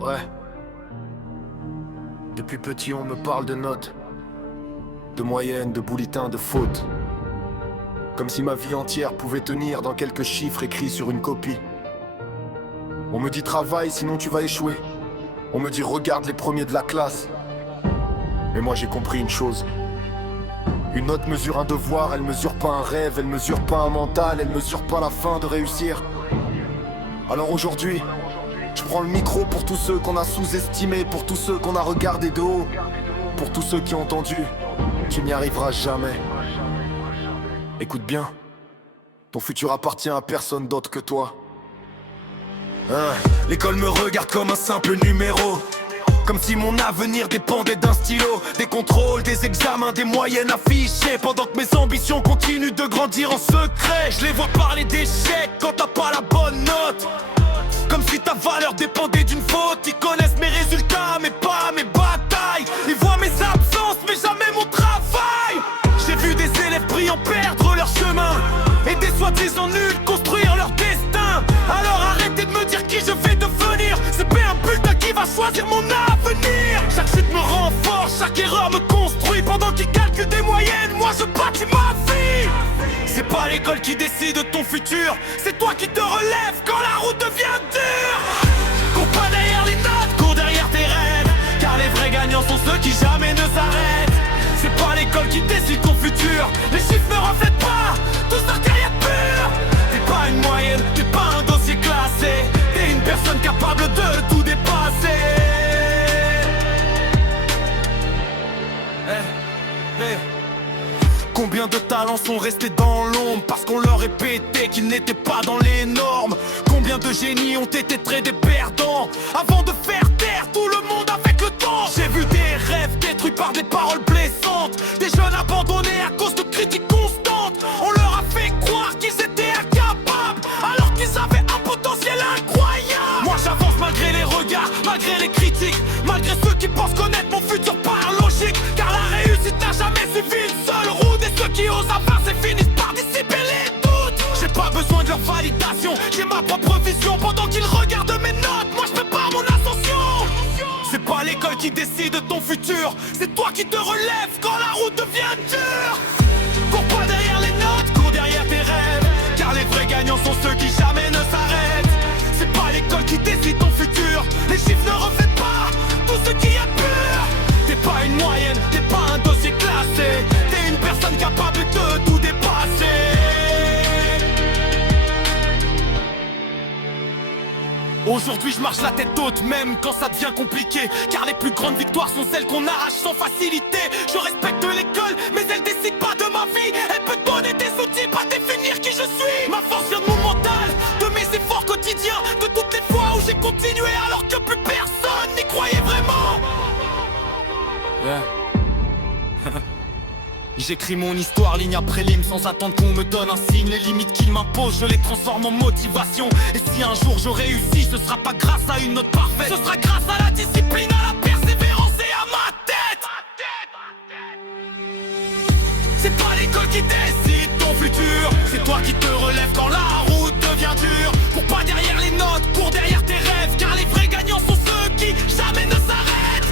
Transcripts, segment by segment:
Ouais. Depuis petit, on me parle de notes, de moyennes, de bulletins, de fautes. Comme si ma vie entière pouvait tenir dans quelques chiffres écrits sur une copie. On me dit travaille, sinon tu vas échouer. On me dit regarde les premiers de la classe. Mais moi j'ai compris une chose. Une note mesure un devoir, elle mesure pas un rêve, elle mesure pas un mental, elle mesure pas la fin de réussir. Alors aujourd'hui, je prends le micro pour tous ceux qu'on a sous-estimés, pour tous ceux qu'on a regardés de haut, pour tous ceux qui ont entendu, tu n'y arriveras jamais. Écoute bien, ton futur appartient à personne d'autre que toi. L'école me regarde comme un simple numéro, comme si mon avenir dépendait d'un stylo. Des contrôles, des examens, des moyennes affichées, pendant que mes ambitions continuent de grandir en secret. Je les vois parler d'échecs quand t'as pas la bonne note, comme si ta valeur dépendait d'une faute. Ils connaissent mes résultats mais pas mes batailles. Ils voient mes absences mais jamais mon travail. J'ai vu des élèves brillants perdre leur chemin, et des soi-disant nuls construire leur destin. Alors arrêtez de me dire qui je vais devenir. C'est bien un bulletin qui va choisir mon avenir. Chaque chute me rend fort, chaque erreur me construit. Pendant qu'ils calculent des moyennes, moi je bâtis ma vie. C'est pas l'école qui décide de ton futur, c'est toi qui te relèves quand la route devient dure. Cours pas derrière les notes, cours derrière tes rêves, car les vrais gagnants sont ceux qui jamais ne s'arrêtent. C'est pas l'école qui décide ton futur, les chiffres ne reflètent pas toute ta carrière pure. T'es pas une moyenne, t'es pas un dossier classé, t'es une personne capable de tout dépasser. Combien de talents sont restés dans l'ombre parce qu'on leur répétait qu'ils n'étaient pas dans les normes? Combien de génies ont été très des perdants avant de faire taire tout le monde avec le temps? J'ai vu des rêves détruits par des paroles blessantes, des jeunes abandonnés à cause de critiques constantes. On leur a fait croire qu'ils étaient incapables alors qu'ils avaient un potentiel incroyable. Moi j'avance malgré les regards, malgré les critiques, malgré ceux qui pensent connaître mon futur par logique. Car la réussite n'a jamais suffi une seule route, et ceux qui osent avancer finissent par dissiper les doutes. J'ai pas besoin de leur validation, j'ai ma propre vision. Pendant qu'ils regardent mes notes, moi je prépare mon ascension. C'est pas l'école qui décide de ton futur, c'est toi qui te relèves quand la route devient dure. Cours pas derrière les notes, cours derrière tes rêves, car les vrais gagnants sont ceux qui jamais ne s'arrêtent. C'est pas l'école qui décide ton futur, les chiffres ne reflètent pas tout ce qu'il y a de pur. T'es pas une moyenne, t'es pas un dossier classé, t'es une personne capable de tout dépasser. Aujourd'hui je marche la tête haute même quand ça devient compliqué, car les plus grandes victoires sont celles qu'on arrache sans facilité. Je respecte l'école mais elle décide pas de ma vie. Elle peut te donner des outils, pas définir qui je suis. Ma force vient de mon mental, de mes efforts quotidiens, de toutes les fois où j'ai continué alors que plus personne n'y croyait vraiment. J'écris mon histoire ligne après ligne sans attendre qu'on me donne un signe. Les limites qu'ils m'imposent, je les transforme en motivation. Et si un jour je réussis, ce sera pas grâce à une note parfaite, ce sera grâce à la discipline, à la persévérance et à ma tête. C'est pas l'école qui décide ton futur, c'est toi qui te relèves quand la route devient dure. Cours pas derrière les notes, cours derrière tes rêves, car les vrais gagnants sont ceux qui jamais ne s'arrêtent.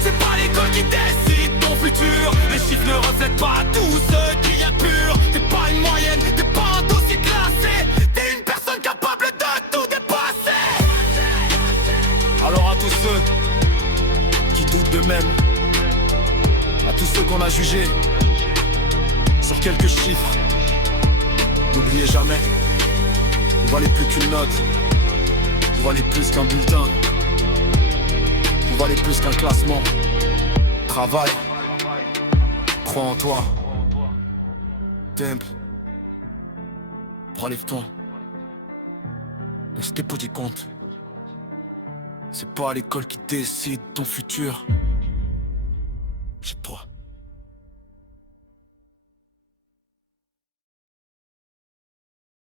C'est pas l'école qui décide ton futur, les chiffres ne reflètent pas tout ce qu'il y a de pur. T'es pas une moyenne, t'es pas un dossier classé, t'es une personne capable de tout dépasser. Alors à tous ceux qui doutent d'eux-mêmes, à tous ceux qu'on a jugés sur quelques chiffres, n'oubliez jamais, vous valez plus qu'une note, vous valez plus qu'un bulletin, vous valez plus qu'un classement. Travaille, crois en toi. Temple, relève-toi. Laisse tes petits comptes. C'est pas l'école qui décide ton futur, c'est toi.